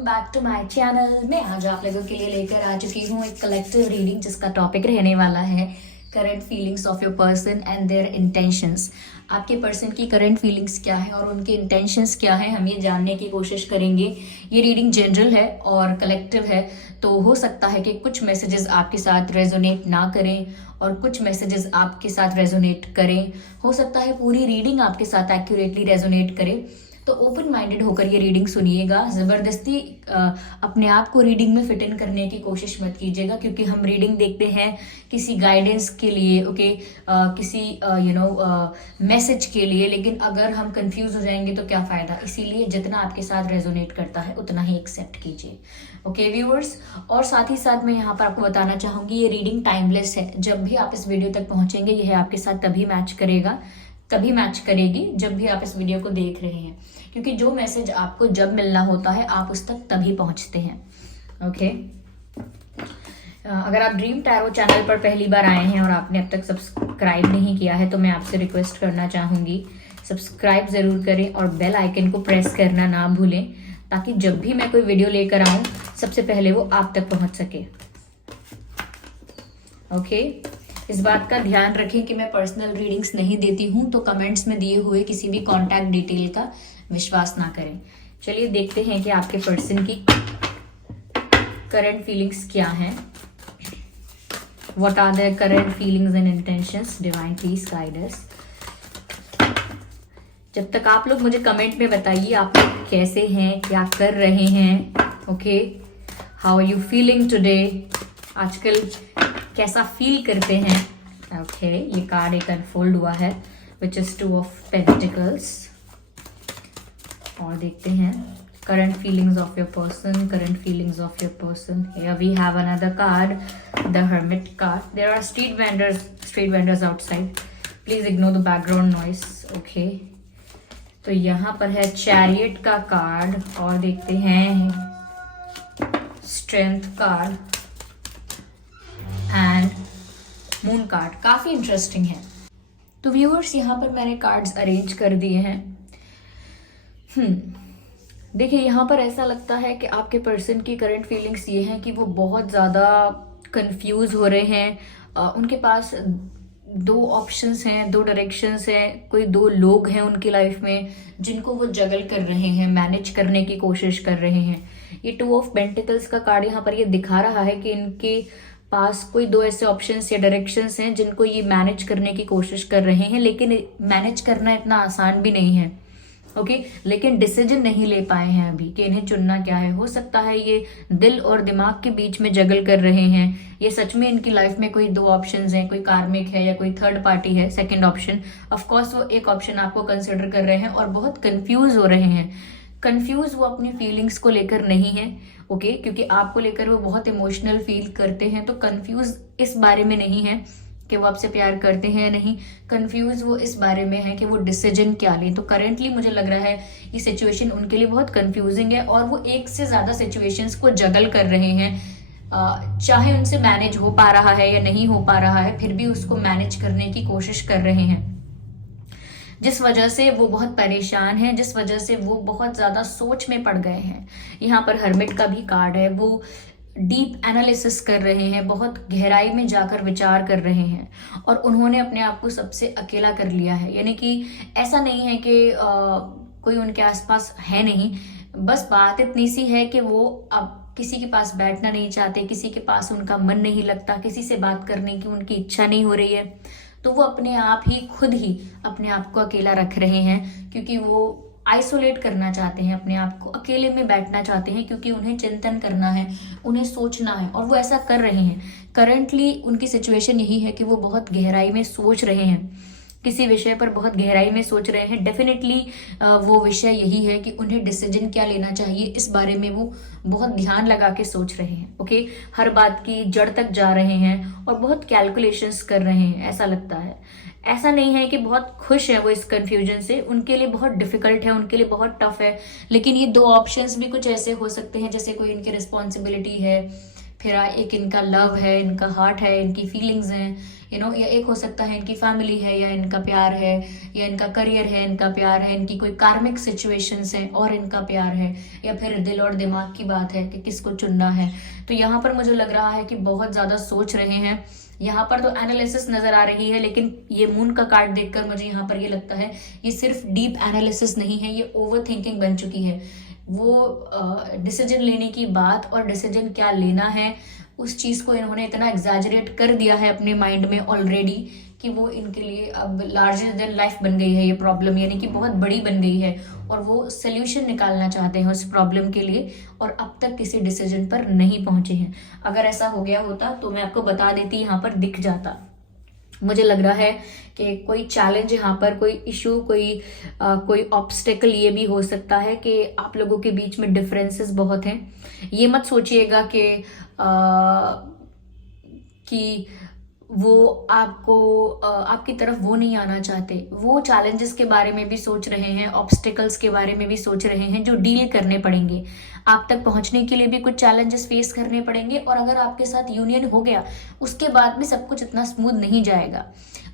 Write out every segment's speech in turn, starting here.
Back to my channel. मैं आज आप लोगों के लिए लेकर आ चुकी हूँ एक कलेक्टिव रीडिंग जिसका टॉपिक रहने वाला है current feelings of your person and their intentions. आपके पर्सन की करंट फीलिंग्स क्या है और उनके इंटेंशंस क्या है, हम ये जानने की कोशिश करेंगे। ये रीडिंग जनरल है और कलेक्टिव है, तो हो सकता है कि कुछ मैसेजेस आपके साथ रेजोनेट ना करें और कुछ मैसेजेस आपके साथ रेजोनेट करें। हो सकता है पूरी रीडिंग आपके साथ एक्यूरेटली रेजोनेट करे, तो ओपन माइंडेड होकर ये रीडिंग सुनिएगा। ज़बरदस्ती अपने आप को रीडिंग में फिट इन करने की कोशिश मत कीजिएगा, क्योंकि हम रीडिंग देखते हैं किसी गाइडेंस के लिए, किसी मैसेज के लिए। लेकिन अगर हम कंफ्यूज हो जाएंगे तो क्या फ़ायदा। इसीलिए जितना आपके साथ रेजोनेट करता है उतना ही एक्सेप्ट कीजिए। ओके व्यूअर्स, और साथ ही साथ मैं यहाँ पर आपको बताना चाहूँगी ये रीडिंग टाइमलेस है। जब भी आप इस वीडियो तक पहुँचेंगे यह आपके साथ तभी मैच करेगी जब भी आप इस वीडियो को देख रहे हैं, क्योंकि जो मैसेज आपको जब मिलना होता है आप उस तक तभी पहुंचते हैं। ओके, अगर आप ड्रीम टैरो चैनल पर पहली बार आए हैं और आपने अब तक सब्सक्राइब नहीं किया है तो मैं आपसे रिक्वेस्ट करना चाहूँगी सब्सक्राइब ज़रूर करें और बेल आइकन को प्रेस करना ना भूलें, ताकि जब भी मैं कोई वीडियो लेकर आऊँ सबसे पहले वो आप तक पहुँच सके। ओके, इस बात का ध्यान रखें कि मैं पर्सनल रीडिंग्स नहीं देती हूं, तो कमेंट्स में दिए हुए किसी भी कॉन्टैक्ट डिटेल का विश्वास ना करें। चलिए देखते हैं कि आपके पर्सन की करंट फीलिंग्स क्या हैं। What are their current feelings and intentions, divine please guide us. जब तक आप लोग मुझे कमेंट में बताइए आप लोग कैसे हैं, क्या कर रहे हैं। Okay, how are you feeling today, आजकल कैसा फील करते हैं। ओके, ये कार्ड एक अनफोल्ड हुआ है विच इज 2 ऑफ पेंटिकल्स। और देखते हैं current feelings of your person, current feelings of your person. Here we have another card, the hermit card. There are street vendors outside, please ignore the background noise. Okay, तो यहाँ पर है chariot का card और देखते हैं strength card and moon card. काफी interesting है। तो व्यूअर्स, यहाँ पर मैंने कार्ड्स अरेंज कर दिए हैं। देखिए, यहाँ पर ऐसा लगता है कि आपके पर्सन की करंट फीलिंग्स ये हैं कि वो बहुत ज़्यादा कंफ्यूज हो रहे हैं। उनके पास 2 ऑप्शंस हैं, 2 डायरेक्शंस हैं, कोई 2 लोग हैं उनकी लाइफ में जिनको वो जगल कर रहे हैं, मैनेज करने की कोशिश कर रहे हैं। ये 2 ऑफ पेंटिकल्स का कार्ड यहाँ पर ये दिखा रहा है कि इनके पास कोई 2 ऐसे ऑप्शंस या डायरेक्शंस हैं जिनको ये मैनेज करने की कोशिश कर रहे हैं, लेकिन मैनेज करना इतना आसान भी नहीं है। ओके, लेकिन डिसीजन नहीं ले पाए हैं अभी कि इन्हें चुनना क्या है। हो सकता है ये दिल और दिमाग के बीच में जगल कर रहे हैं। ये सच में इनकी लाइफ में कोई 2 ऑप्शंस हैं, कोई कार्मिक है या कोई थर्ड पार्टी है, सेकंड ऑप्शन। ऑफ कोर्स वो एक ऑप्शन आपको कंसिडर कर रहे हैं और बहुत कंफ्यूज हो रहे हैं। कंफ्यूज वो अपनी फीलिंग्स को लेकर नहीं है, ओके, क्योंकि आपको लेकर वो बहुत इमोशनल फील करते हैं। तो कंफ्यूज इस बारे में नहीं है कि वो आपसे प्यार करते हैं या नहीं, कंफ्यूज वो इस बारे में है कि वो डिसीजन क्या लें। तो करेंटली मुझे लग रहा है ये सिचुएशन उनके लिए बहुत कंफ्यूजिंग है और वो एक से ज़्यादा सिचुएशंस को जगल कर रहे हैं। चाहे उनसे मैनेज हो पा रहा है या नहीं हो पा रहा है, फिर भी उसको मैनेज करने की कोशिश कर रहे हैं, जिस वजह से वो बहुत परेशान हैं, जिस वजह से वो बहुत ज़्यादा सोच में पड़ गए हैं। यहाँ पर हर्मिट का भी कार्ड है, वो डीप एनालिसिस कर रहे हैं, बहुत गहराई में जाकर विचार कर रहे हैं और उन्होंने अपने आप को सबसे अकेला कर लिया है। यानी कि ऐसा नहीं है कि कोई उनके आसपास है नहीं, बस बात इतनी सी है कि वो अब किसी के पास बैठना नहीं चाहते, किसी के पास उनका मन नहीं लगता, किसी से बात करने की उनकी इच्छा नहीं हो रही है। तो वो अपने आप ही खुद ही अपने आप को अकेला रख रहे हैं, क्योंकि वो आइसोलेट करना चाहते हैं, अपने आप को अकेले में बैठना चाहते हैं, क्योंकि उन्हें चिंतन करना है, उन्हें सोचना है और वो ऐसा कर रहे हैं। करंटली उनकी सिचुएशन यही है कि वो बहुत गहराई में सोच रहे हैं, किसी विषय पर बहुत गहराई में सोच रहे हैं। डेफिनेटली वो विषय यही है कि उन्हें डिसीजन क्या लेना चाहिए, इस बारे में वो बहुत ध्यान लगा के सोच रहे हैं। ओके, हर बात की जड़ तक जा रहे हैं और बहुत कैलकुलेशंस कर रहे हैं, ऐसा लगता है। ऐसा नहीं है कि बहुत खुश है वो इस कंफ्यूजन से, उनके लिए बहुत डिफिकल्ट है, उनके लिए बहुत टफ है। लेकिन ये 2 ऑप्शंस भी कुछ ऐसे हो सकते हैं जैसे कोई इनकी रिस्पॉन्सिबिलिटी है, फिर एक इनका लव है, इनका हार्ट है, इनकी फीलिंग्स हैं, या एक हो सकता है इनकी फैमिली है, या इनका प्यार है, या इनका करियर है, इनका प्यार है, इनकी कोई कार्मिक सिचुएशंस है और इनका प्यार है, या फिर दिल और दिमाग की बात है कि किसको चुनना है। तो यहाँ पर मुझे लग रहा है कि बहुत ज्यादा सोच रहे हैं। यहाँ पर तो एनालिसिस नजर आ रही है, लेकिन ये मून का कार्ड देखकर मुझे यहाँ पर ये लगता है ये सिर्फ डीप एनालिसिस नहीं है, ये ओवर थिंकिंग बन चुकी है। वो डिसीजन लेने की बात और डिसीजन क्या लेना है उस चीज को इन्होंने इतना एग्जैजरेट कर दिया है अपने माइंड में ऑलरेडी कि वो इनके लिए अब लार्जर देन लाइफ बन गई है ये प्रॉब्लम, यानी कि बहुत बड़ी बन गई है और वो सोल्यूशन निकालना चाहते हैं उस प्रॉब्लम के लिए और अब तक किसी डिसीजन पर नहीं पहुंचे हैं। अगर ऐसा हो गया होता तो मैं आपको बता देती, यहाँ पर दिख जाता। मुझे लग रहा है कि कोई चैलेंज यहाँ पर, कोई इशू, कोई ऑब्स्टेकल ये भी हो सकता है कि आप लोगों के बीच में डिफरेंसेस बहुत हैं। ये मत सोचिएगा कि वो आपकी तरफ वो नहीं आना चाहते। वो चैलेंजेस के बारे में भी सोच रहे हैं, ऑब्स्टेकल्स के बारे में भी सोच रहे हैं जो डील करने पड़ेंगे। आप तक पहुंचने के लिए भी कुछ चैलेंजेस फेस करने पड़ेंगे और अगर आपके साथ यूनियन हो गया उसके बाद भी सब कुछ इतना स्मूथ नहीं जाएगा,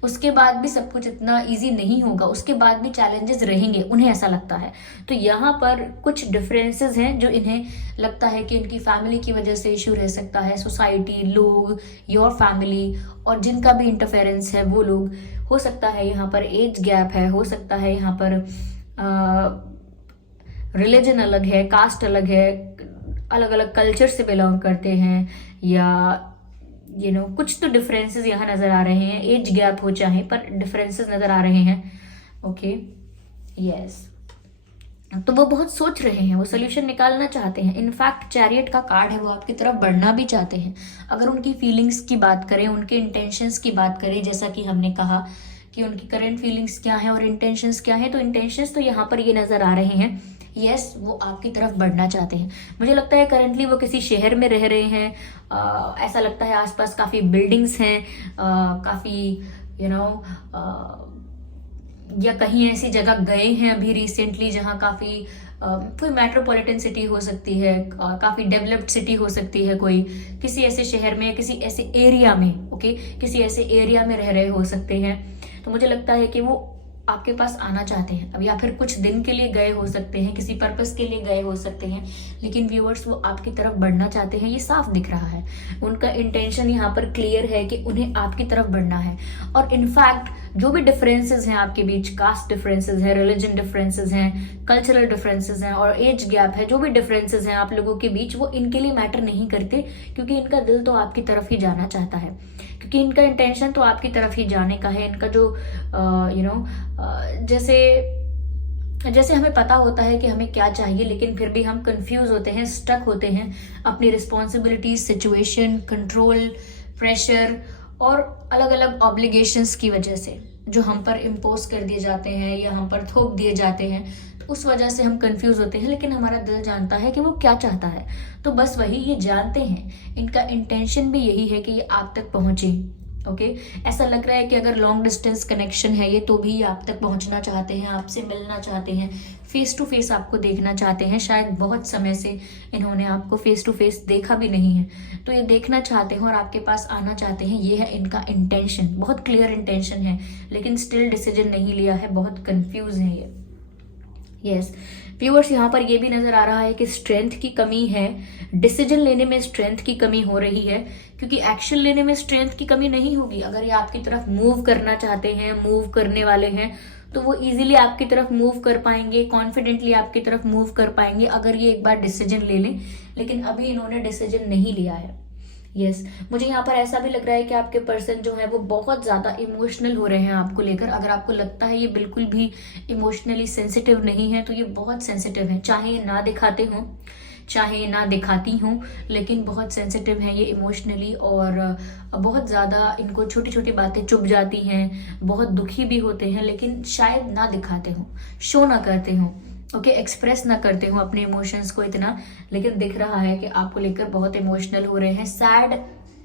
उसके बाद भी सब कुछ इतना इजी नहीं होगा, उसके बाद भी चैलेंजेस रहेंगे, उन्हें ऐसा लगता है। तो यहाँ पर कुछ डिफरेंसेस हैं जो इन्हें लगता है कि उनकी फैमिली की वजह से इशू रह सकता है, सोसाइटी, लोग, योर फैमिली और जिनका भी इंटरफेरेंस है वो लोग। हो सकता है यहाँ पर एज गैप है, हो सकता है यहाँ पर रिलीजन अलग है, कास्ट अलग है, अलग अलग कल्चर से बिलोंग करते हैं, या कुछ तो डिफरेंसेस यहाँ नजर आ रहे हैं। एज गैप हो चाहे पर डिफरेंसेस नजर आ रहे हैं। Okay, yes. तो वो बहुत सोच रहे हैं, वो सोल्यूशन निकालना चाहते हैं। इनफैक्ट चैरियट का कार्ड है, वो आपकी तरफ बढ़ना भी चाहते हैं। अगर उनकी फीलिंग्स की बात करें, उनके इंटेंशंस की बात करें, जैसा कि हमने कहा कि उनकी करंट फीलिंग्स क्या है और इंटेंशंस क्या है, तो इंटेंशंस तो यहाँ पर ये नजर आ रहे हैं। यस, वो आपकी तरफ बढ़ना चाहते हैं। मुझे लगता है करंटली वो किसी शहर में रह रहे हैं। ऐसा लगता है आसपास काफी बिल्डिंग्स हैं, काफी या कहीं ऐसी जगह गए हैं अभी रिसेंटली जहाँ काफी कोई मेट्रोपॉलिटन सिटी हो सकती है, काफी डेवलप्ड सिटी हो सकती है, कोई किसी ऐसे शहर में, किसी ऐसे एरिया में, ओके, किसी ऐसे एरिया में रह रहे हो सकते हैं। तो मुझे लगता है कि वो आपके पास आना चाहते हैं अब, या फिर कुछ दिन के लिए गए हो सकते हैं, किसी पर्पस के लिए गए हो सकते हैं, लेकिन व्यूअर्स वो आपकी तरफ बढ़ना चाहते हैं, ये साफ दिख रहा है। उनका इंटेंशन यहाँ पर क्लियर है कि उन्हें आपकी तरफ बढ़ना है। और इनफैक्ट जो भी डिफरेंसेस हैं आपके बीच, कास्ट डिफरेंसेस हैं, रिलीजन डिफरेंसेस हैं, कल्चरल डिफरेंसेस हैं और एज गैप है, जो भी डिफरेंसेस हैं आप लोगों के बीच, वो इनके लिए मैटर नहीं करते, क्योंकि इनका दिल तो आपकी तरफ ही जाना चाहता है, क्योंकि इनका इंटेंशन तो आपकी तरफ ही जाने का है। इनका जो जैसे हमें पता होता है कि हमें क्या चाहिए, लेकिन फिर भी हम कंफ्यूज होते हैं, स्टक होते हैं अपनी रिस्पॉन्सिबिलिटीज, सिचुएशन, कंट्रोल, प्रेशर और अलग अलग ऑब्लिगेशंस की वजह से, जो हम पर इम्पोज कर दिए जाते हैं या हम पर थोप दिए जाते हैं। तो उस वजह से हम कंफ्यूज होते हैं, लेकिन हमारा दिल जानता है कि वो क्या चाहता है। तो बस वही ये जानते हैं, इनका इंटेंशन भी यही है कि ये आप तक पहुंचे। ओके, ऐसा लग रहा है कि अगर लॉन्ग डिस्टेंस कनेक्शन है ये, तो भी आप तक पहुंचना चाहते हैं, आपसे मिलना चाहते हैं, फेस टू फेस आपको देखना चाहते हैं। शायद बहुत समय से इन्होंने आपको फेस टू फेस देखा भी नहीं है, तो ये देखना चाहते हैं और आपके पास आना चाहते हैं। ये है इनका इंटेंशन, बहुत क्लियर इंटेंशन है, लेकिन स्टिल डिसीजन नहीं लिया है, बहुत कंफ्यूज है ये। यस व्यूअर्स, यहाँ पर ये भी नजर आ रहा है कि स्ट्रेंथ की कमी है, डिसीजन लेने में स्ट्रेंथ की कमी हो रही है, क्योंकि एक्शन लेने में स्ट्रेंथ की कमी नहीं होगी। अगर ये आपकी तरफ मूव करना चाहते हैं, मूव करने वाले हैं, तो वो इजीली आपकी तरफ मूव कर पाएंगे, कॉन्फिडेंटली आपकी तरफ मूव कर पाएंगे अगर ये एक बार डिसीजन ले लें, लेकिन अभी इन्होंने डिसीजन नहीं लिया है। यस, मुझे यहाँ पर ऐसा भी लग रहा है कि आपके पर्सन जो है वो बहुत ज्यादा इमोशनल हो रहे हैं आपको लेकर। अगर आपको लगता है ये बिल्कुल भी इमोशनली सेंसिटिव नहीं है, तो ये बहुत सेंसिटिव है, चाहे ना दिखाते हों, चाहे ना दिखाती हूँ, लेकिन बहुत सेंसिटिव है ये इमोशनली, और बहुत ज़्यादा इनको छोटी छोटी बातें चुभ जाती हैं, बहुत दुखी भी होते हैं, लेकिन शायद ना दिखाते हों, शो ना करते हों, ओके, एक्सप्रेस ना करते हो अपने इमोशंस को इतना, लेकिन दिख रहा है कि आपको लेकर बहुत इमोशनल हो रहे हैं।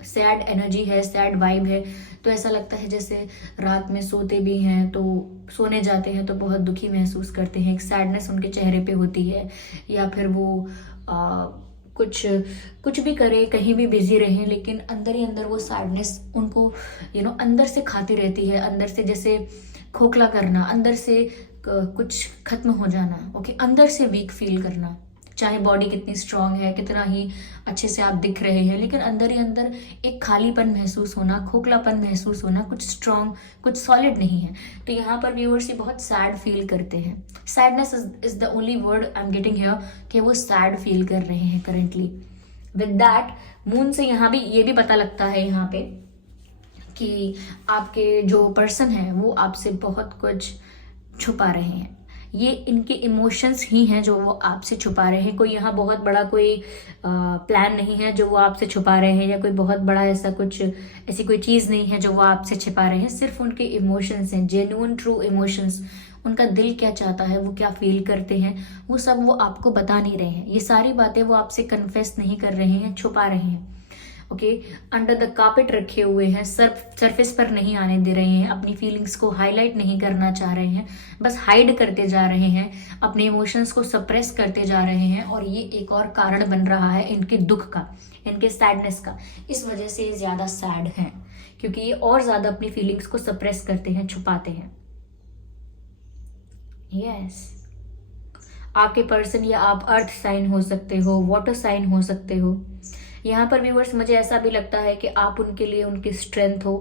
सैड एनर्जी है, सैड वाइब है। तो ऐसा लगता है जैसे रात में सोते भी हैं तो सोने जाते हैं तो बहुत दुखी महसूस करते हैं, एक सैडनेस उनके चेहरे पे होती है, या फिर वो कुछ कुछ भी करे, कहीं भी बिजी रहें, लेकिन अंदर ही अंदर वो सैडनेस उनको अंदर से खाती रहती है, अंदर से जैसे खोखला करना, अंदर से कुछ खत्म हो जाना, ओके, अंदर से वीक फील करना। चाहे बॉडी कितनी स्ट्रांग है, कितना ही अच्छे से आप दिख रहे हैं, लेकिन अंदर ही अंदर एक खालीपन महसूस होना, खोखलापन महसूस होना, कुछ स्ट्रांग, कुछ सॉलिड नहीं है। तो यहाँ पर व्यूअर्स ये बहुत सैड फील करते हैं। Sadness is the only word I am getting here, कि वो सैड फील कर रहे हैं करेंटली। विद दैट मून से यहाँ भी ये भी पता लगता है यहाँ पे कि आपके जो पर्सन है वो आपसे बहुत कुछ छुपा रहे हैं। ये इनके इमोशंस ही हैं जो वो आपसे छुपा रहे हैं। कोई यहाँ बहुत बड़ा कोई प्लान नहीं है जो वो आपसे छुपा रहे हैं, या कोई बहुत बड़ा ऐसा कुछ, ऐसी कोई चीज़ नहीं है जो वो आपसे छिपा रहे हैं। सिर्फ उनके इमोशंस हैं, जेन्युइन ट्रू इमोशंस। उनका दिल क्या चाहता है, वो क्या फील करते हैं, वो सब वो आपको बता नहीं रहे हैं। ये सारी बातें वो आपसे कन्फेस नहीं कर रहे हैं, छुपा रहे हैं। ओके, अंडर द कार्पेट रखे हुए हैं, सरफेस पर नहीं आने दे रहे हैं, अपनी फीलिंग्स को हाईलाइट नहीं करना चाह रहे हैं, बस हाइड करते जा रहे हैं, अपने इमोशंस को सप्रेस करते जा रहे हैं। और ये एक और कारण बन रहा है इनके दुख का, इनके सैडनेस का। इस वजह से ये ज्यादा सैड हैं, क्योंकि ये और ज्यादा अपनी फीलिंग्स को सप्रेस करते हैं, छुपाते हैं। यस, आपके पर्सन या आप अर्थ साइन हो सकते हो, वाटर साइन हो सकते हो। यहाँ पर व्यूअर्स मुझे ऐसा भी लगता है कि आप उनके लिए उनकी स्ट्रेंथ हो।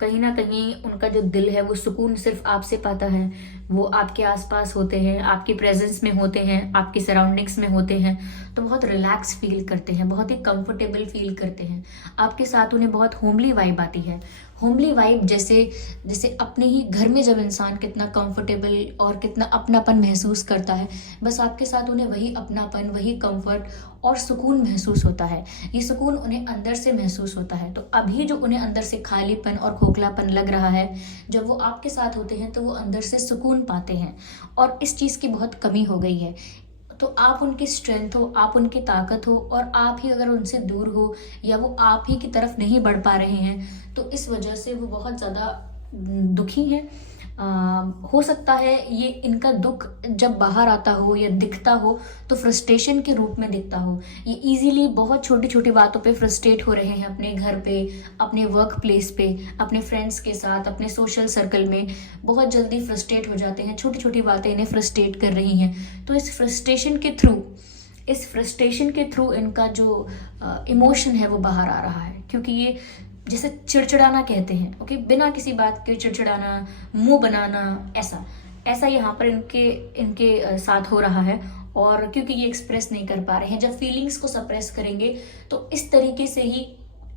कहीं ना कहीं उनका जो दिल है वो सुकून सिर्फ आपसे पाता है। वो आपके आसपास होते हैं, आपकी प्रेजेंस में होते हैं, आपकी सराउंडिंग्स में होते हैं, तो बहुत रिलैक्स फील करते हैं, बहुत ही कंफर्टेबल फील करते हैं। आपके साथ उन्हें बहुत होमली वाइब आती है। होमली वाइब जैसे जैसे अपने ही घर में जब इंसान कितना कंफर्टेबल और कितना अपनापन महसूस करता है, बस आपके साथ उन्हें वही अपनापन, वही कंफर्ट और सुकून महसूस होता है। ये सुकून उन्हें अंदर से महसूस होता है। तो अभी जो उन्हें अंदर से खालीपन और खोखलापन लग रहा है, जब वो आपके साथ होते हैं तो वो अंदर से सुकून पाते हैं, और इस चीज़ की बहुत कमी हो गई है। तो आप उनकी स्ट्रेंथ हो, आप उनकी ताकत हो, और आप ही अगर उनसे दूर हो या वो आप ही की तरफ नहीं बढ़ पा रहे हैं, तो इस वजह से वो बहुत ज़्यादा दुखी हैं। हो सकता है ये इनका दुख जब बाहर आता हो या दिखता हो तो फ्रस्ट्रेशन के रूप में दिखता हो। ये इजीली बहुत छोटी छोटी बातों पे फ्रस्ट्रेट हो रहे हैं, अपने घर पे, अपने वर्क प्लेस पे, अपने फ्रेंड्स के साथ, अपने सोशल सर्कल में बहुत जल्दी फ्रस्ट्रेट हो जाते हैं। छोटी छोटी बातें इन्हें फ्रस्ट्रेट कर रही हैं। तो इस फ्रस्ट्रेशन के थ्रू इनका जो इमोशन है वो बाहर आ रहा है, क्योंकि ये जैसे चिड़चिड़ाना कहते हैं, ओके, बिना किसी बात के चिड़चिड़ाना, मुंह बनाना, ऐसा यहाँ पर इनके साथ हो रहा है। और क्योंकि ये एक्सप्रेस नहीं कर पा रहे हैं, जब फीलिंग्स को सप्रेस करेंगे तो इस तरीके से ही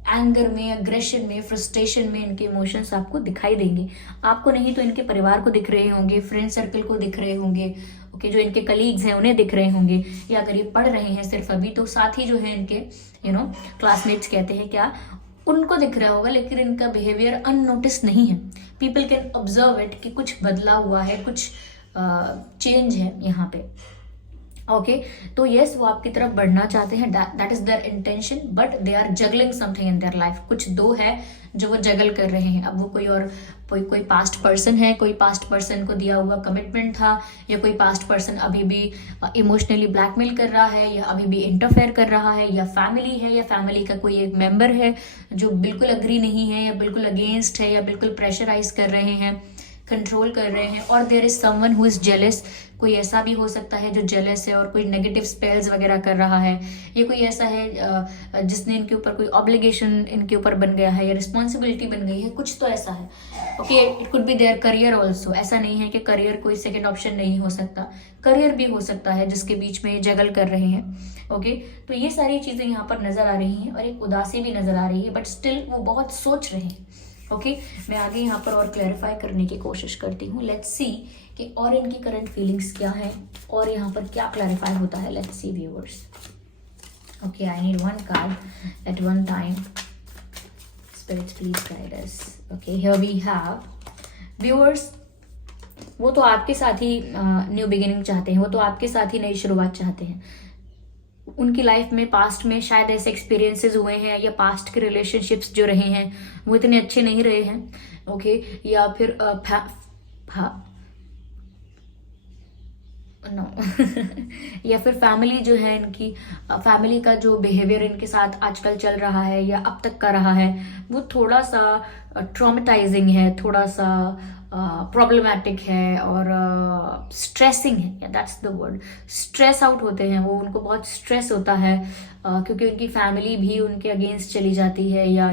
एंगर में, अग्रेशन में, फ्रस्ट्रेशन में इनके इमोशंस आपको दिखाई देंगे। आपको नहीं तो इनके परिवार को दिख रहे होंगे, फ्रेंड सर्कल को दिख रहे होंगे, ओके, जो इनके कलीग्स हैं उन्हें दिख रहे होंगे, या अगर ये पढ़ रहे हैं सिर्फ अभी तो साथी जो है इनके क्लासमेट्स कहते हैं क्या, उनको दिख रहा होगा, लेकिन इनका बिहेवियर अननोटिस नहीं है। पीपल कैन ऑब्जर्व इट कि कुछ बदला हुआ है, कुछ चेंज है यहाँ पे। ओके, तो यस, वो आपकी तरफ बढ़ना चाहते हैं, that is their intention, but they are juggling something in their life. कुछ दो है जो वो जगल कर रहे हैं। अब वो कोई पास्ट पर्सन है, कोई पास्ट पर्सन को दिया हुआ कमिटमेंट था, या कोई पास्ट पर्सन अभी भी इमोशनली ब्लैकमेल कर रहा है, या अभी भी इंटरफेयर कर रहा है, या फैमिली है, या फैमिली का कोई एक मेंबर है जो बिल्कुल अग्री नहीं है, या बिल्कुल अगेंस्ट है, या बिल्कुल प्रेशराइज कर रहे हैं, कंट्रोल कर रहे हैं। और there is someone who is jealous, कोई ऐसा भी हो सकता है जो जेलस है और कोई नेगेटिव स्पेल्स वगैरह कर रहा है। ये कोई ऐसा है जिसने इनके ऊपर कोई ऑब्लिगेशन इनके ऊपर बन गया है, या रिस्पॉन्सिबिलिटी बन गई है, कुछ तो ऐसा है। Okay, it could be their career also. ऐसा नहीं है कि करियर कोई सेकेंड ऑप्शन नहीं हो सकता, करियर भी हो सकता है जिसके बीच में जगल कर रहे हैं। ओके, तो ये सारी चीजें यहाँ पर नजर आ रही हैं, और एक उदासी भी नजर आ रही है, बट स्टिल वो बहुत सोच रहे हैं। ओके, मैं आगे यहाँ पर और क्लैरिफाई करने की कोशिश करती हूँ। लेट्स सी कि और इनकी करंट फीलिंग्स क्या है और यहाँ पर क्या क्लैरिफाई होता है। Let's see viewers. Okay, I need one card at one time. Spirits please guide us. Okay, here we have viewers. वो तो आपके साथ ही न्यू बिगिनिंग चाहते हैं, वो तो आपके साथ ही नई शुरुआत चाहते हैं। उनकी लाइफ में पास्ट में शायद ऐसे एक्सपीरियंसेस हुए हैं, या पास्ट के रिलेशनशिप्स जो रहे हैं वो इतने अच्छे नहीं रहे हैं। ओके, या फिर नो या फिर फैमिली जो है इनकी, फैमिली का जो बिहेवियर इनके साथ आजकल चल रहा है या अब तक का रहा है वो थोड़ा सा ट्रॉमेटाइजिंग है, थोड़ा सा प्रॉब्लमेटिक है और स्ट्रेसिंग है, that's the word. Stress out होते हैं वो, उनको बहुत स्ट्रेस होता है क्योंकि उनकी फैमिली भी उनके अगेंस्ट चली जाती है या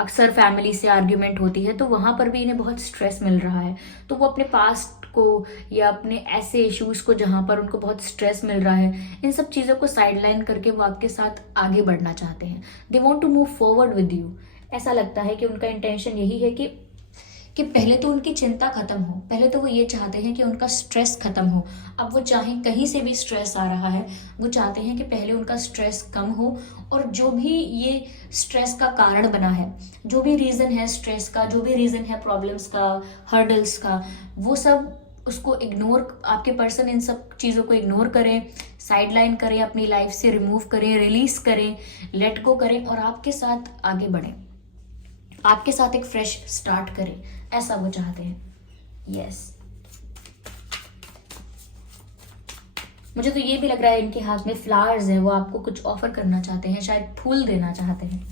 अक्सर फैमिली से आर्ग्यूमेंट होती है, तो वहां पर भी इन्हें बहुत स्ट्रेस मिल रहा है। तो वो अपने पास्ट को या अपने ऐसे इश्यूज को जहां पर उनको बहुत स्ट्रेस मिल रहा है, इन सब चीज़ों को साइडलाइन करके वो आपके साथ आगे बढ़ना चाहते हैं। They want to move forward with you. ऐसा लगता है कि उनका इंटेंशन यही है कि पहले तो उनकी चिंता खत्म हो, पहले तो वो ये चाहते हैं कि उनका स्ट्रेस खत्म हो। अब वो चाहे कहीं से भी स्ट्रेस आ रहा है, वो चाहते हैं कि पहले उनका स्ट्रेस कम हो, और जो भी ये स्ट्रेस का कारण बना है, जो भी रीज़न है स्ट्रेस का, जो भी रीज़न है प्रॉब्लम्स का, हर्डल्स का, वो सब उसको इग्नोर, आपके पर्सन इन सब चीज़ों को इग्नोर करें, साइडलाइन करें, अपनी लाइफ से रिमूव करें, रिलीज करें, लेट गो करें और आपके साथ आगे बढ़ें, आपके साथ एक फ्रेश स्टार्ट करें। ऐसा वो चाहते हैं। यस, मुझे तो ये भी लग रहा है इनके हाथ में फ्लावर्स हैं, वो आपको कुछ ऑफर करना चाहते हैं, शायद फूल देना चाहते हैं।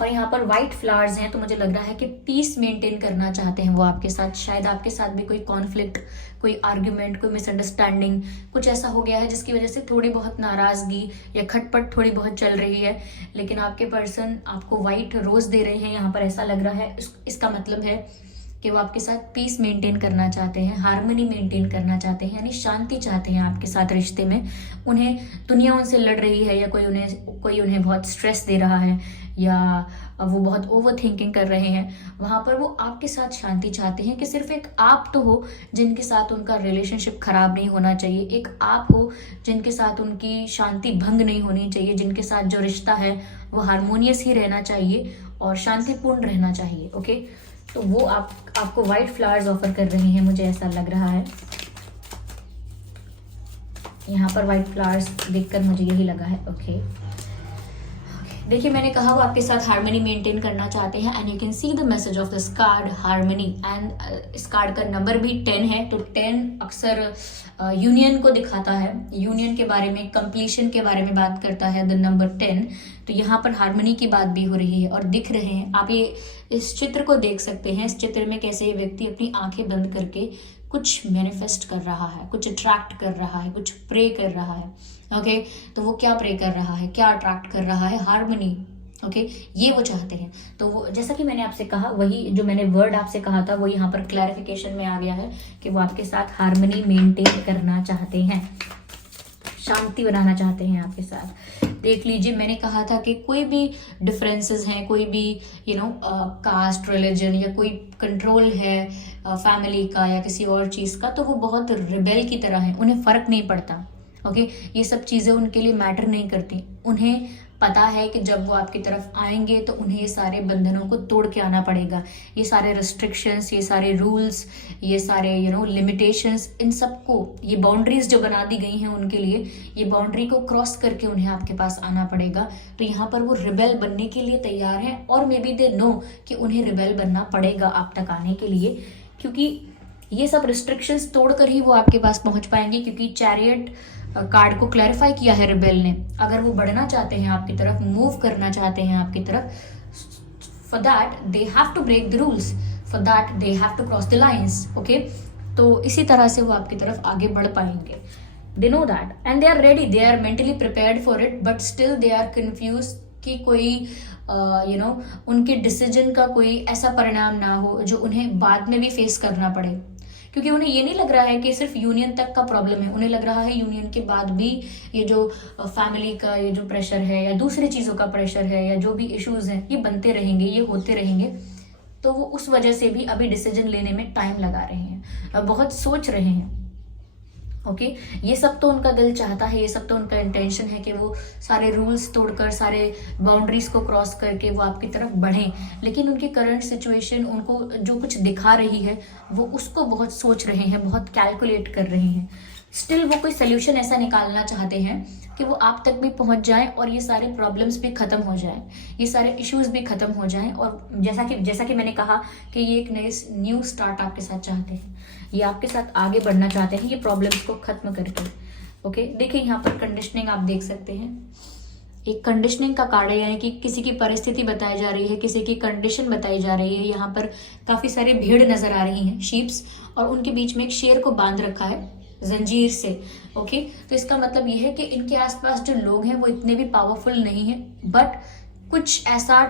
और यहाँ पर वाइट फ्लावर्स हैं, तो मुझे लग रहा है कि पीस मेंटेन करना चाहते हैं वो आपके साथ। शायद आपके साथ भी कोई कॉन्फ्लिक्ट, कोई आर्ग्यूमेंट, कोई मिसअंडरस्टैंडिंग, कुछ ऐसा हो गया है जिसकी वजह से थोड़ी बहुत नाराजगी या खटपट थोड़ी बहुत चल रही है, लेकिन आपके पर्सन आपको वाइट रोज दे रहे हैं यहाँ पर। ऐसा लग रहा है इसका मतलब है कि वो आपके साथ पीस मेंटेन करना चाहते हैं, हार्मनी मेंटेन करना चाहते हैं, यानी शांति चाहते हैं आपके साथ रिश्ते में। उन्हें दुनिया उनसे लड़ रही है या कोई उन्हें बहुत स्ट्रेस दे रहा है या वो बहुत ओवर थिंकिंग कर रहे हैं, वहाँ पर वो आपके साथ शांति चाहते हैं कि सिर्फ एक आप तो हो जिनके साथ उनका रिलेशनशिप खराब नहीं होना चाहिए, एक आप हो जिनके साथ उनकी शांति भंग नहीं होनी चाहिए, जिनके साथ जो रिश्ता है वो हारमोनियस ही रहना चाहिए और शांतिपूर्ण रहना चाहिए। ओके, तो वो आपको वाइट फ्लावर्स ऑफर कर रहे हैं, मुझे ऐसा लग रहा है। यहाँ पर वाइट फ्लावर्स देखकर मुझे यही लगा है। ओके, देखिए मैंने कहा वो आपके साथ हार्मनी मेंटेन करना चाहते हैं, and you can see the message of this card harmony. And इस कार्ड का नंबर भी 10 है, तो 10 अक्सर यूनियन को दिखाता है, यूनियन के बारे में, कंप्लीशन के बारे में बात करता है, द नंबर 10। तो यहाँ पर हार्मनी की बात भी हो रही है और दिख रहे हैं आप, ये इस चित्र को देख सकते हैं। इस चित्र में कैसे ये व्यक्ति अपनी आंखें बंद करके कुछ मैनिफेस्ट कर रहा है, कुछ अट्रैक्ट कर रहा है, कुछ प्रे कर रहा है। ओके, तो वो क्या प्रे कर रहा है, क्या अट्रैक्ट कर रहा है? हार्मनी। ओके, ये वो चाहते हैं। तो वो, जैसा कि मैंने आपसे कहा, वही जो मैंने वर्ड आपसे कहा था वो यहाँ पर क्लैरिफिकेशन में आ गया है कि वो आपके साथ हार्मनी मेंटेन करना चाहते हैं, शांति बनाना चाहते हैं आपके साथ। देख लीजिए, मैंने कहा था कि कोई भी डिफरेंसेस हैं, कोई भी कास्ट, रिलीजन या कोई कंट्रोल है फैमिली का या किसी और चीज़ का, तो वो बहुत रिबेल की तरह है, उन्हें फ़र्क नहीं पड़ता। ओके, ये सब चीज़ें उनके लिए मैटर नहीं करती। उन्हें पता है कि जब वो आपकी तरफ आएंगे तो उन्हें ये सारे बंधनों को तोड़ के आना पड़ेगा, ये सारे रिस्ट्रिक्शंस, ये सारे रूल्स, ये सारे लिमिटेशंस, इन सबको, ये बाउंड्रीज जो बना दी गई हैं उनके लिए, ये बाउंड्री को क्रॉस करके उन्हें आपके पास आना पड़ेगा। तो यहाँ पर वो रिबेल बनने के लिए तैयार हैं, और मे बी दे नो कि उन्हें रिबेल बनना पड़ेगा आप तक आने के लिए, क्योंकि ये सब रिस्ट्रिक्शंस तोड़कर ही वो आपके पास पहुंच पाएंगे। क्योंकि चैरियट कार्ड को क्लैरिफाई किया है रिबेल ने, अगर वो बढ़ना चाहते हैं आपकी तरफ, मूव करना चाहते हैं आपकी तरफ, for that they have to break the rules, for that they have to cross the lines. Okay, तो इसी तरह से वो आपकी तरफ आगे बढ़ पाएंगे। They know that and they are ready, they are mentally prepared for it, but still they are confuse कि कोई उनके डिसीजन का कोई ऐसा परिणाम ना हो जो उन्हें बाद में भी फेस करना पड़े। क्योंकि उन्हें ये नहीं लग रहा है कि सिर्फ यूनियन तक का प्रॉब्लम है, उन्हें लग रहा है यूनियन के बाद भी ये जो फैमिली का ये जो प्रेशर है या दूसरी चीज़ों का प्रेशर है या जो भी इश्यूज हैं, ये बनते रहेंगे, ये होते रहेंगे। तो वो उस वजह से भी अभी डिसीजन लेने में टाइम लगा रहे हैं, बहुत सोच रहे हैं। ओके, ये सब तो उनका दिल चाहता है, ये सब तो उनका इंटेंशन है कि वो सारे रूल्स तोड़कर, सारे बाउंड्रीज को क्रॉस करके वो आपकी तरफ बढ़ें, लेकिन उनकी करंट सिचुएशन उनको जो कुछ दिखा रही है वो उसको बहुत सोच रहे हैं, बहुत कैलकुलेट कर रहे हैं। स्टिल वो कोई सोल्यूशन ऐसा निकालना चाहते हैं कि वो आप तक भी पहुंच जाए और ये सारे प्रॉब्लम्स भी खत्म हो जाए, ये सारे इश्यूज भी खत्म हो जाएं। और जैसा कि मैंने कहा कि ये एक नए न्यू स्टार्ट आपके साथ चाहते हैं, ये आपके साथ आगे बढ़ना चाहते हैं ये प्रॉब्लम्स को खत्म करके। ओके, देखिए यहाँ पर कंडीशनिंग आप देख सकते हैं, एक कंडीशनिंग का कार्ड है, यानी कि किसी की परिस्थिति बताई जा रही है, किसी की कंडीशन बताई जा रही है। यहाँ पर काफी सारी भीड़ नजर आ रही हैं, शीप्स, और उनके बीच में एक शेर को बांध रखा है जंजीर से। ओके, तो इसका मतलब ये है कि इनके आसपास जो लोग हैं वो इतने भी पावरफुल नहीं है, बट कुछ ऐसा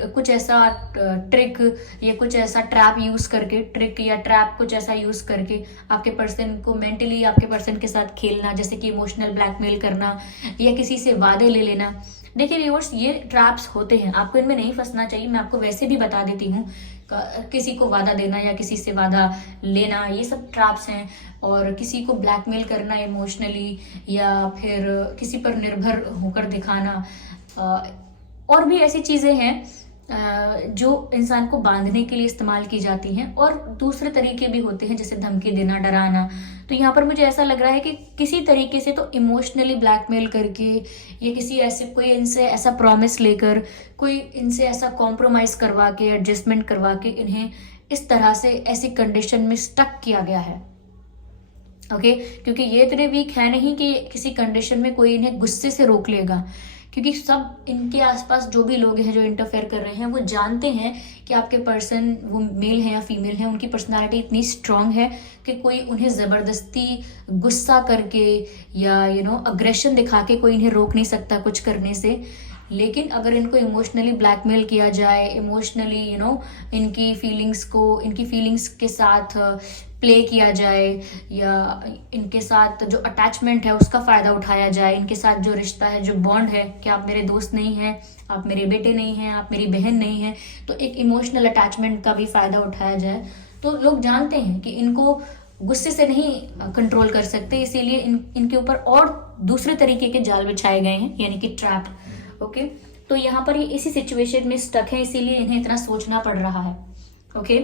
ट्रिक या कुछ ऐसा ट्रैप यूज करके, ट्रिक या ट्रैप कुछ ऐसा यूज करके आपके पर्सन को मेंटली आपके पर्सन के साथ खेलना, जैसे कि इमोशनल ब्लैकमेल करना या किसी से वादे ले लेना। देखिए व्यूअर्स, ये ट्रैप्स होते हैं, आपको इनमें नहीं फंसना चाहिए। मैं आपको वैसे भी बता देती हूँ, किसी को वादा देना या किसी से वादा लेना ये सब ट्रैप्स हैं। और किसी को ब्लैकमेल करना इमोशनली, या फिर किसी पर निर्भर होकर दिखाना, और भी ऐसी चीजें हैं जो इंसान को बांधने के लिए इस्तेमाल की जाती हैं। और दूसरे तरीके भी होते हैं, जैसे धमकी देना, डराना। तो यहाँ पर मुझे ऐसा लग रहा है कि किसी तरीके से तो इमोशनली ब्लैकमेल करके, या किसी ऐसे कोई इनसे ऐसा प्रॉमिस लेकर, कोई इनसे ऐसा कॉम्प्रोमाइज करवा के, एडजस्टमेंट करवा के इन्हें इस तरह से ऐसी कंडीशन में स्टक किया गया है। ओके, क्योंकि ये इतने वीक है नहीं कि किसी कंडीशन में कोई इन्हें गुस्से से रोक लेगा, क्योंकि सब इनके आसपास जो भी लोग हैं जो इंटरफेयर कर रहे हैं वो जानते हैं कि आपके पर्सन, वो मेल है या फीमेल है, उनकी पर्सनालिटी इतनी स्ट्रांग है कि कोई उन्हें जबरदस्ती गुस्सा करके या अग्रेशन दिखा के कोई इन्हें रोक नहीं सकता कुछ करने से। लेकिन अगर इनको इमोशनली ब्लैकमेल किया जाए, इमोशनली इनकी फीलिंग्स के साथ प्ले किया जाए, या इनके साथ जो अटैचमेंट है उसका फायदा उठाया जाए, इनके साथ जो रिश्ता है, जो बॉन्ड है कि आप मेरे दोस्त नहीं हैं, आप मेरे बेटे नहीं हैं, आप मेरी बहन नहीं हैं, तो एक इमोशनल अटैचमेंट का भी फायदा उठाया जाए, तो लोग जानते हैं कि इनको गुस्से से नहीं कंट्रोल कर सकते, इसीलिए इनके ऊपर और दूसरे तरीके के जाल बिछाए गए हैं, यानी कि ट्रैप। ओके, तो यहाँ पर ये इसी सिचुएशन में स्टक है, इसीलिए इन्हें इतना सोचना पड़ रहा है। ओके,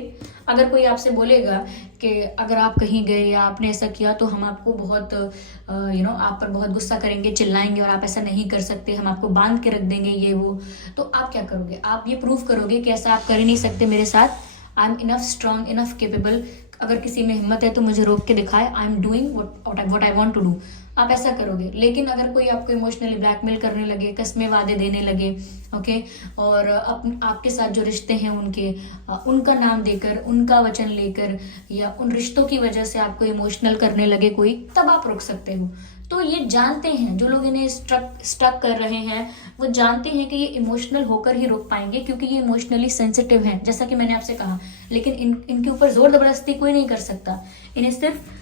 अगर कोई आपसे बोलेगा कि अगर आप कहीं गए या आपने ऐसा किया तो हम आपको बहुत आप पर बहुत गुस्सा करेंगे, चिल्लाएंगे, और आप ऐसा नहीं कर सकते, हम आपको बांध के रख देंगे, ये वो, तो आप क्या करोगे? आप ये प्रूव करोगे कि ऐसा आप कर ही नहीं सकते मेरे साथ, I am enough strong, enough capable, अगर किसी में हिम्मत है तो मुझे रोक के दिखाए, I am doing what I want to do, आप ऐसा करोगे। लेकिन अगर कोई आपको इमोशनली ब्लैकमेल करने लगे, कस्में वादे देने लगे, ओके, और आपके साथ जो रिश्ते हैं उनका नाम देकर, उनका वचन लेकर, या उन रिश्तों की वजह से आपको इमोशनल करने लगे कोई, तब आप रुक सकते हो। तो ये जानते हैं जो लोग इन्हें स्टक कर रहे हैं, वो जानते हैं कि ये इमोशनल होकर ही रुक पाएंगे, क्योंकि ये इमोशनली सेंसिटिव हैं, जैसा कि मैंने आपसे कहा। लेकिन इनके ऊपर जोर जबरदस्ती कोई नहीं कर सकता, इन्हें सिर्फ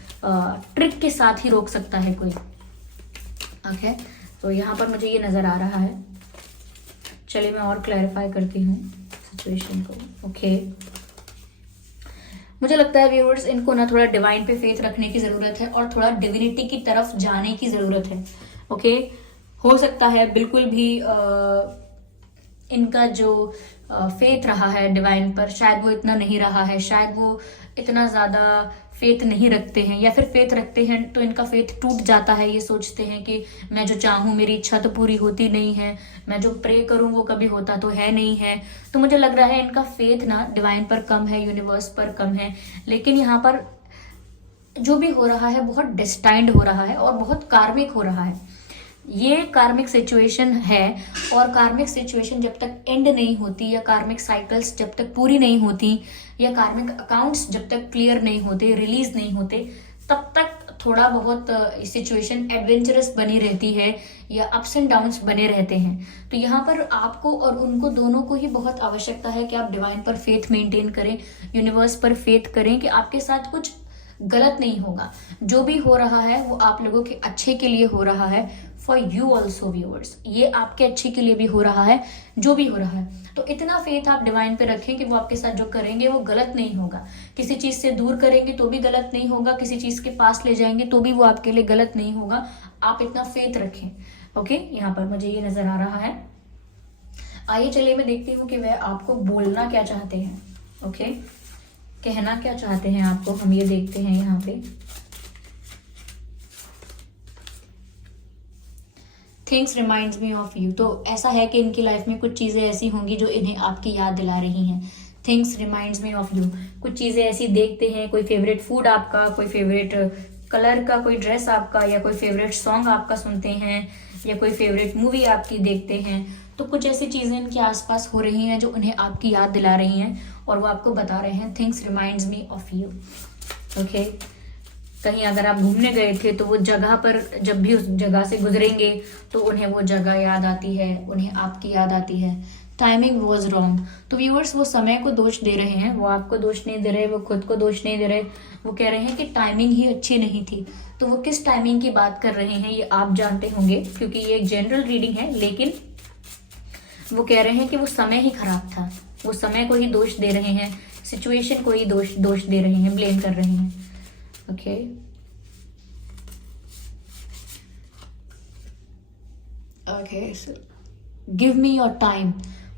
ट्रिक के साथ ही रोक सकता है कोई। ओके, तो यहाँ पर मुझे ये नजर आ रहा है। चलिए मैं और क्लैरिफाई करती हूँ सिचुएशन को। ओके, मुझे लगता है व्यूअर्स, इनको ना थोड़ा डिवाइन पे फेथ रखने की जरूरत है और थोड़ा डिविनिटी की तरफ जाने की जरूरत है। ओके, हो सकता है बिल्कुल भी इनका जो फेथ रहा है डिवाइन पर, शायद वो इतना नहीं रहा है, शायद वो इतना ज्यादा फेथ नहीं रखते हैं, या फिर फेथ रखते हैं तो इनका फेथ टूट जाता है। ये सोचते हैं कि मैं जो चाहूँ मेरी इच्छा तो पूरी होती नहीं है, मैं जो प्रे करूँ वो कभी होता तो है नहीं है। तो मुझे लग रहा है इनका फेथ ना डिवाइन पर कम है, यूनिवर्स पर कम है। लेकिन यहाँ पर जो भी हो रहा है बहुत डेस्टाइंड हो रहा है और बहुत कार्मिक हो रहा है। ये कार्मिक सिचुएशन है, और कार्मिक सिचुएशन जब तक एंड नहीं होती, या कार्मिक साइकिल्स जब तक पूरी नहीं होती, या कार्मिक अकाउंट्स जब तक क्लियर नहीं होते, रिलीज नहीं होते, तब तक थोड़ा बहुत सिचुएशन एडवेंचरस बनी रहती है, या अप्स एंड डाउन्स बने रहते हैं। तो यहाँ पर आपको और उनको दोनों को ही बहुत आवश्यकता है कि आप डिवाइन पर फेथ मेंटेन करें, यूनिवर्स पर फेथ करें कि आपके साथ कुछ गलत नहीं होगा। जो भी हो रहा है वो आप लोगों के अच्छे के लिए हो रहा है, फॉर यू ऑल्सो व्यूअर्स, ये आपके अच्छे के लिए भी हो रहा है जो भी हो रहा है। तो इतना फेथ आप डिवाइन पे रखें कि वो आपके साथ जो करेंगे वो गलत नहीं होगा। किसी चीज से दूर करेंगे तो भी गलत नहीं होगा, किसी चीज के पास ले जाएंगे तो भी वो आपके लिए गलत नहीं होगा। आप इतना फेथ रखें। ओके, यहाँ पर मुझे ये नजर आ रहा है। आइए चलिए मैं देखती हूँ कि वह आपको बोलना क्या चाहते हैं। ओके, कहना क्या चाहते हैं आपको, हम ये देखते हैं यहाँ पे। Things reminds me of you, तो ऐसा है कि इनकी लाइफ में कुछ चीज़ें ऐसी होंगी जो इन्हें आपकी याद दिला रही हैं। Things reminds me of you, कुछ चीज़ें ऐसी देखते हैं, कोई फेवरेट फूड आपका, कोई फेवरेट कलर का कोई ड्रेस आपका, या कोई फेवरेट सॉन्ग आपका सुनते हैं, या कोई फेवरेट मूवी आपकी देखते हैं, तो कुछ ऐसी चीज़ें इनके आसपास हो रही हैं जो उन्हें आपकी याद दिला रही हैं और वो आपको बता रहे हैं things reminds me of you. Okay, कहीं अगर आप घूमने गए थे तो वो जगह पर जब भी उस जगह से गुजरेंगे तो उन्हें वो जगह याद आती है, उन्हें आपकी याद आती है। टाइमिंग वॉज रॉन्ग, तो व्यूअर्स वो समय को दोष दे रहे हैं, वो आपको दोष नहीं दे रहे, वो खुद को दोष नहीं दे रहे, वो कह रहे हैं कि टाइमिंग ही अच्छी नहीं थी। तो वो किस टाइमिंग की बात कर रहे हैं ये आप जानते होंगे, क्योंकि ये एक जनरल रीडिंग है, लेकिन वो कह रहे हैं कि वो समय ही खराब था, वो समय को ही दोष दे रहे हैं, सिचुएशन को ही दोष दे रहे हैं, ब्लेम कर रहे हैं। Okay, give me your time,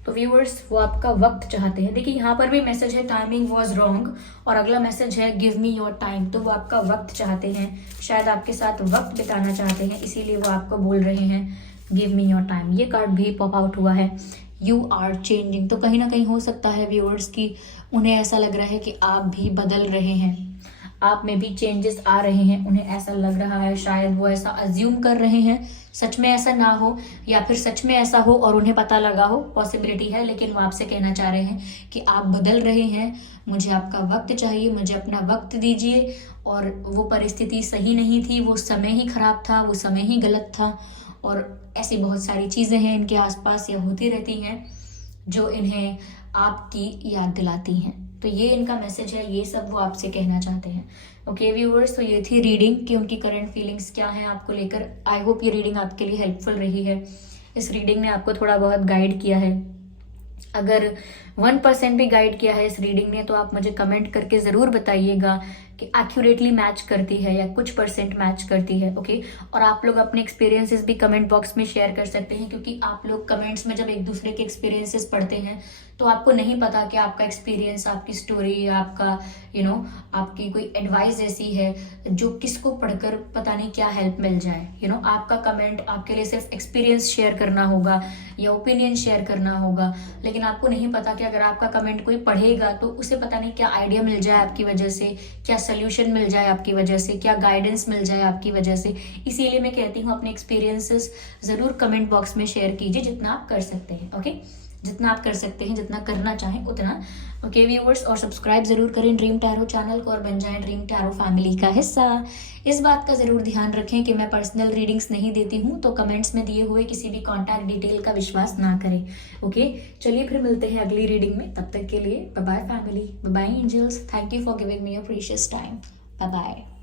तो व्यूअर्स वो आपका वक्त चाहते हैं। देखिए यहाँ पर भी मैसेज है टाइमिंग वॉज रॉन्ग, और अगला मैसेज है गिव मी योर टाइम, तो वो आपका वक्त चाहते हैं, शायद आपके साथ वक्त बिताना चाहते हैं, इसीलिए वो आपको बोल रहे हैं गिव मी योर टाइम। ये कार्ड भी पॉप आउट हुआ है, यू आर चेंजिंग, तो कहीं ना कहीं हो सकता है व्यूअर्स की उन्हें ऐसा लग रहा है कि आप भी बदल रहे हैं, आप में भी चेंजेस आ रहे हैं, उन्हें ऐसा लग रहा है, शायद वो ऐसा अज्यूम कर रहे हैं, सच में ऐसा ना हो या फिर सच में ऐसा हो और उन्हें पता लगा हो, पॉसिबिलिटी है, लेकिन वो आपसे कहना चाह रहे हैं कि आप बदल रहे हैं, मुझे आपका वक्त चाहिए, मुझे अपना वक्त दीजिए, और वो परिस्थिति सही नहीं थी, वो समय ही खराब था, वो समय ही गलत था, और ऐसी बहुत सारी चीज़ें हैं इनके आसपास या होती रहती हैं जो इन्हें आपकी याद दिलाती हैं। तो ये इनका मैसेज है, ये सब वो आपसे कहना चाहते हैं। ओके व्यूअर्स, तो ये थी रीडिंग कि उनकी करंट फीलिंग्स क्या हैं आपको लेकर। आई होप ये रीडिंग आपके लिए हेल्पफुल रही है, इस रीडिंग ने आपको थोड़ा बहुत गाइड किया है। अगर 1% भी गाइड किया है इस रीडिंग ने तो आप मुझे कमेंट करके ज़रूर बताइएगा कि एक्यूरेटली मैच करती है या कुछ % मैच करती है। ओके, और आप लोग अपने एक्सपीरियंसेस भी कमेंट बॉक्स में शेयर कर सकते हैं, क्योंकि आप लोग कमेंट्स में जब एक दूसरे के एक्सपीरियंसेस पढ़ते हैं तो आपको नहीं पता कि आपका एक्सपीरियंस, आपकी स्टोरी, आपका आपकी कोई एडवाइस ऐसी है जो किसको पढ़कर पता नहीं क्या हेल्प मिल जाए। आपका कमेंट आपके लिए सिर्फ एक्सपीरियंस शेयर करना होगा या ओपिनियन शेयर करना होगा, लेकिन आपको नहीं पता कि अगर आपका कमेंट कोई पढ़ेगा तो उसे पता नहीं क्या आइडिया मिल जाए आपकी वजह से, क्या सोल्यूशन मिल जाए आपकी वजह से, क्या गाइडेंस मिल जाए आपकी वजह से। इसीलिए मैं कहती हूँ अपने एक्सपीरियंसेस ज़रूर कमेंट बॉक्स में शेयर कीजिए, जितना आप कर सकते हैं। ओके, जितना आप कर सकते हैं, जितना करना चाहें उतना। ओके व्यूअर्स, और सब्सक्राइब जरूर करें ड्रीम टैरो चैनल को और बन जाएं ड्रीम टैरो फैमिली का हिस्सा। इस बात का ज़रूर ध्यान रखें कि मैं पर्सनल रीडिंग्स नहीं देती हूँ, तो कमेंट्स में दिए हुए किसी भी कॉन्टैक्ट डिटेल का विश्वास ना करें। ओके, चलिए फिर मिलते हैं अगली रीडिंग में, तब तक के लिए bye bye family, bye bye angels, thank you for giving me your precious time, bye bye.